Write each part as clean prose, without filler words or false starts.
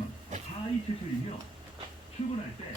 4277이며 출근할 때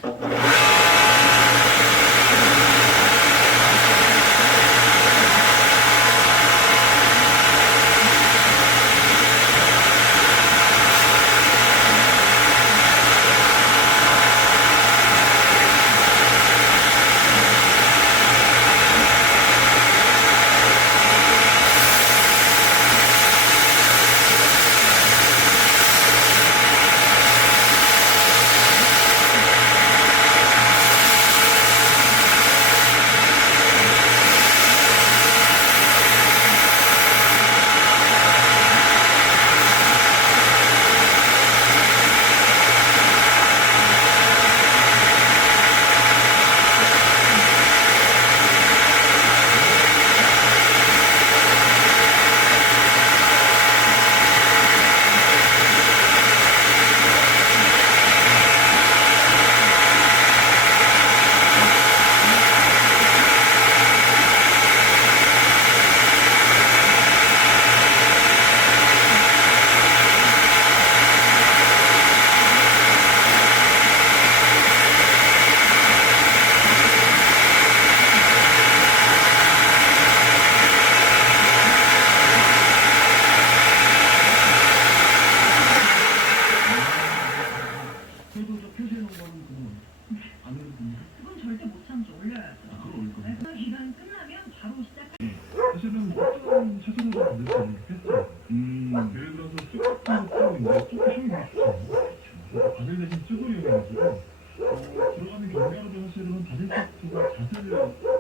사실은 어떤 차선으로 만들 수 있겠죠. 예를 들어서 쑥 같은 것도 이제 쑥 힘이 좋죠. 바질 대신 쑥을 이용해가지고 들어가는 경우에도 사실은 바질 쑥과 잣을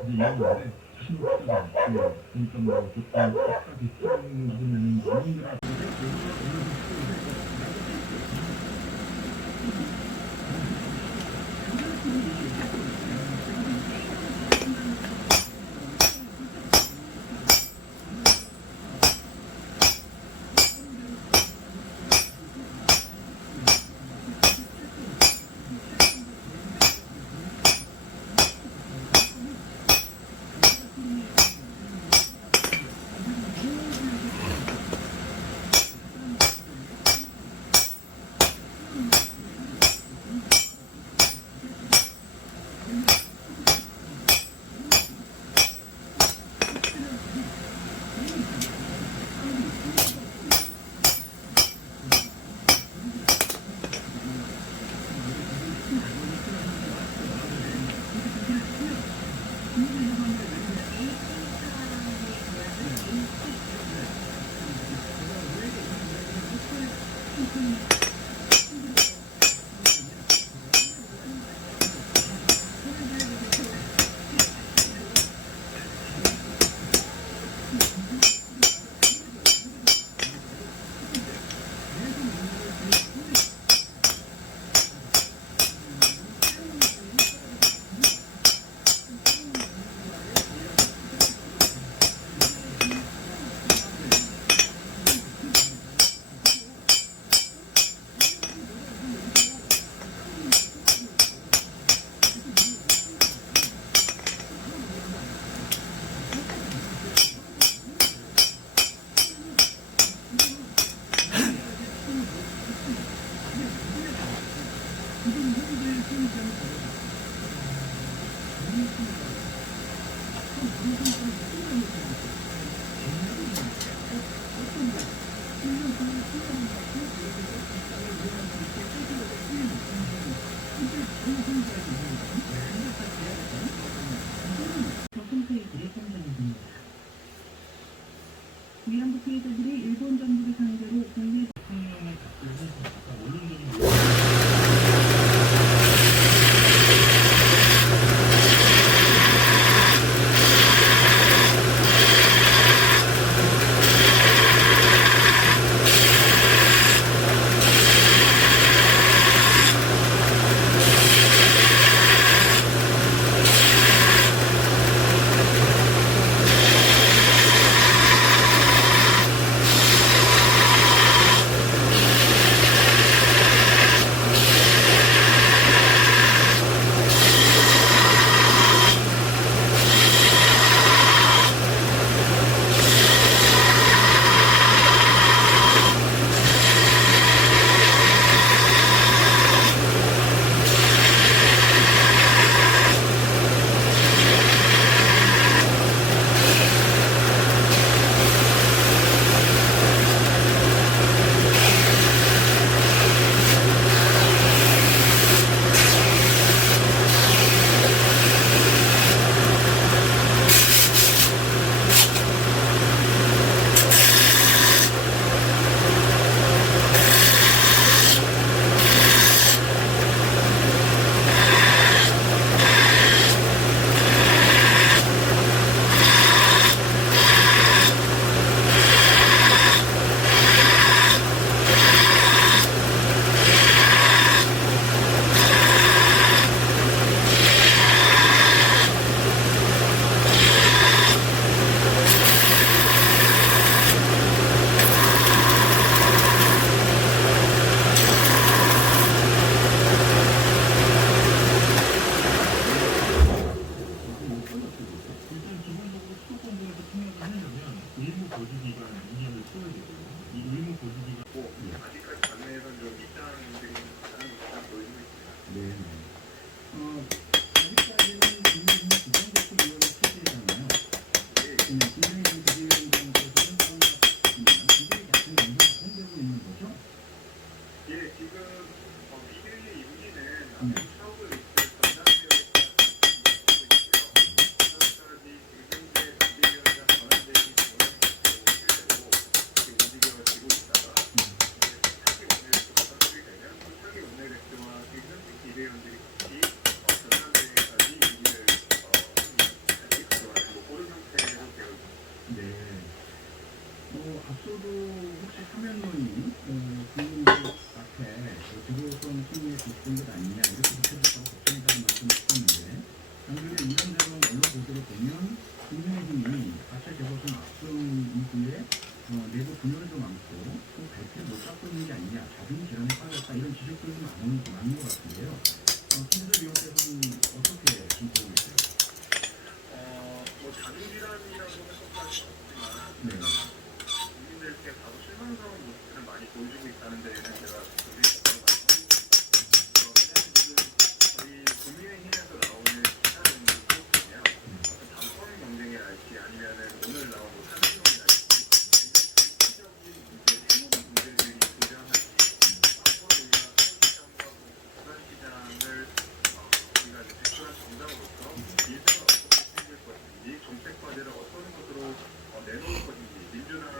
이제 이용하는데 자신도 비싸잖아요. 그러니까 뭐 조금 아까 비싼 맛을 내는 어른들 위안부 피해자들이 일본 정부를 상대로 국내 자중질환이라고 할 것까지는 없지만 네. 국민들께 바로 실망스러운 모습들을 많이 보여주고 있다는 데에는 제가 굉장히 공감을 왜냐하면 지금 저희 국민의힘에서 나오는 기사 내용을 보면 어떤 담권 경쟁이랄지 아니면은 오늘 나온 뭐 사진용이랄지 굉장히 정치적인 문제들이 존재하면서 앞으로 우리가 서울시장과 부산시장을 우리가 이제 대표한 정당으로서 일정을 어떻게 챙길 것인지 정책 과제를 어떤 것으로 내놓을 것인지 민주당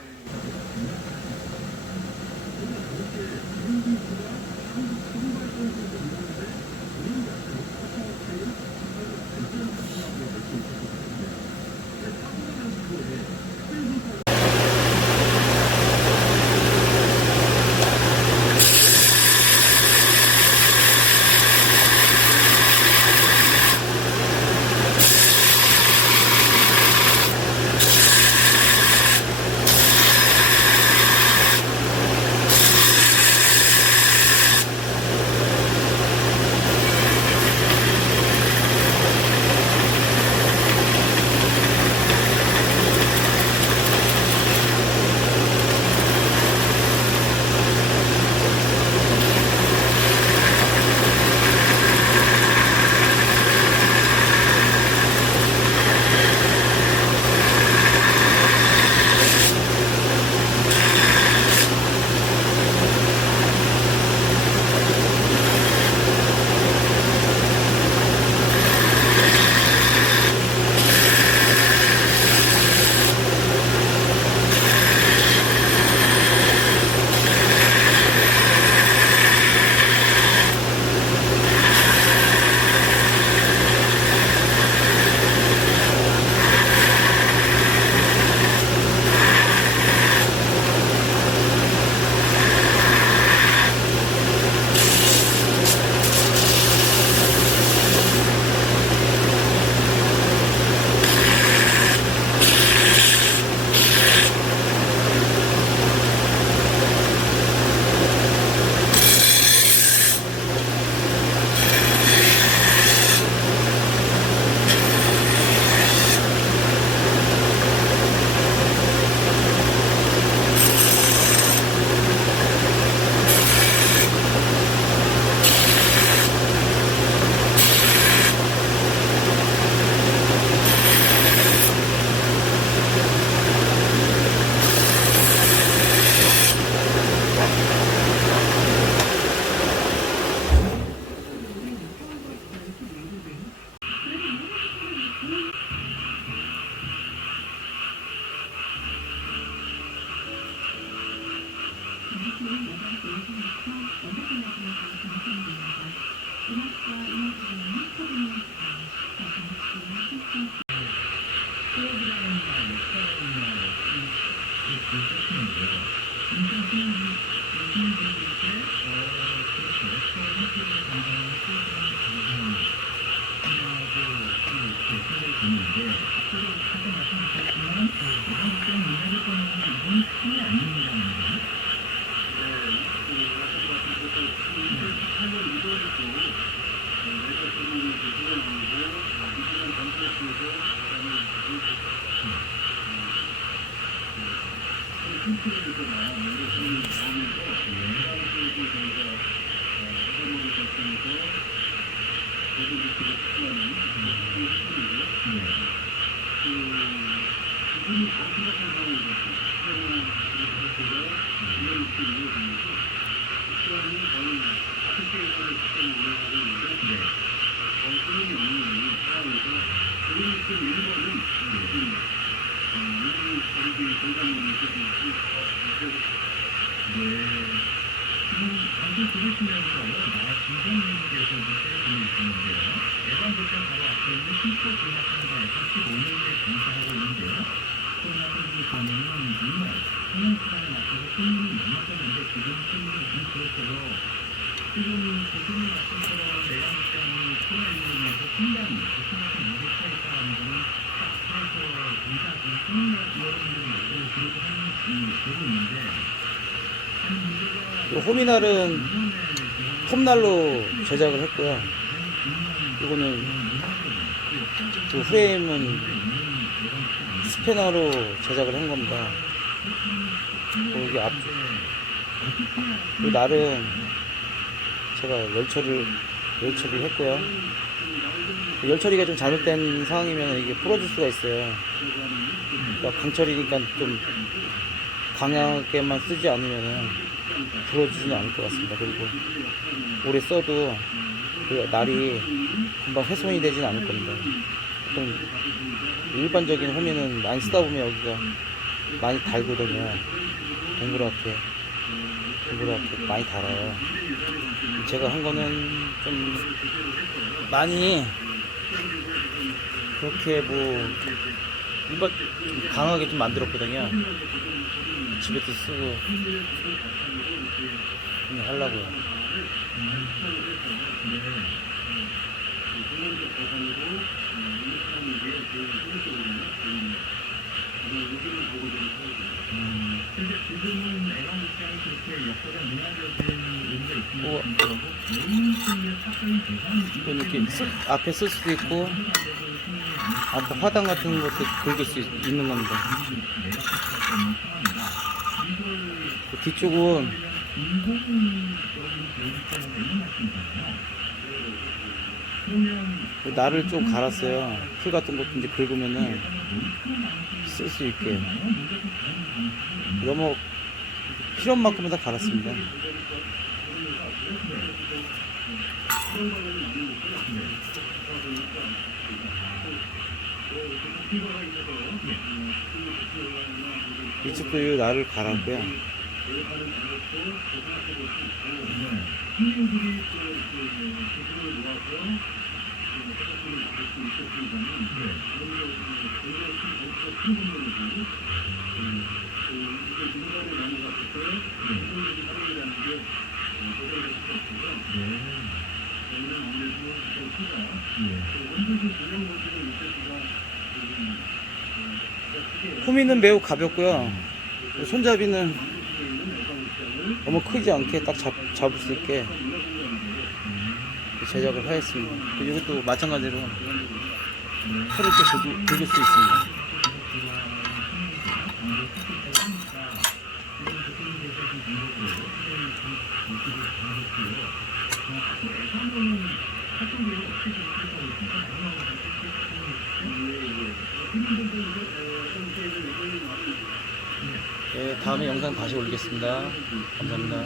방송 들으시면서 중간님께서 문자를 보내주셨는데요. 예방접종 바로 앞에 있는 신포종합상가에서 15년째 장사하고 있는데요. 코로나 생기기 전에는 정말 성형수단을 맞춰서 손님이 많았었는데 지금 손님이 좀 줄었어요. 지금 교수님 말씀처럼 내장장이 코로나19로 인해서 상당히 심각한 문제가 있다는 거는 사에서 공사하시는 손님 여러분들 말씀을 보고 있는데 호미날은 폼날로 제작을 했고요. 이거는 그 프레임은 스패너로 제작을 한 겁니다. 여기 앞, 이 날은 제가 열처리를 했고요. 열처리가 좀 잘못된 상황이면 이게 부러질 수가 있어요. 그러니까 강철이니까 좀 강하게만 쓰지 않으면 부러지지는 않을 것 같습니다. 그리고 오래 써도 그 날이 금방 훼손이 되지는 않을 겁니다. 보통 일반적인 홈에는 많이 쓰다 보면 여기가 많이 달거든요. 동그랗게 많이 달아요. 제가 한 거는 좀 많이 그렇게 뭐 일반 강하게 좀 만들었거든요. 집에도 쓰고 그냥 하려고요. 근데 지금은 애간극장이 그렇게 역사가 문화적인 의미가 있습니다. 메인 스토리의 사건이 대상이 이렇게 앞에 쓸 수도 있고 앞에 화단 같은 것도 긁을 수 있는 겁니다. 그 뒤쪽은 그 날을 좀 갈았어요. 풀 같은 것도 이제 긁으면은 쓸 수 있게 너무 필요한 만큼은 다 갈았습니다. 이쪽도 이 날을 갈았고요. 호미는 매우 가볍고요. 손잡이는 너무 크지 않게 딱 잡을 수 있게 제작을 하였습니다. 이것도 마찬가지로 풀을 이렇게 긁을 수 있습니다. 네, 다음에 영상 다시 올리겠습니다. 감사합니다.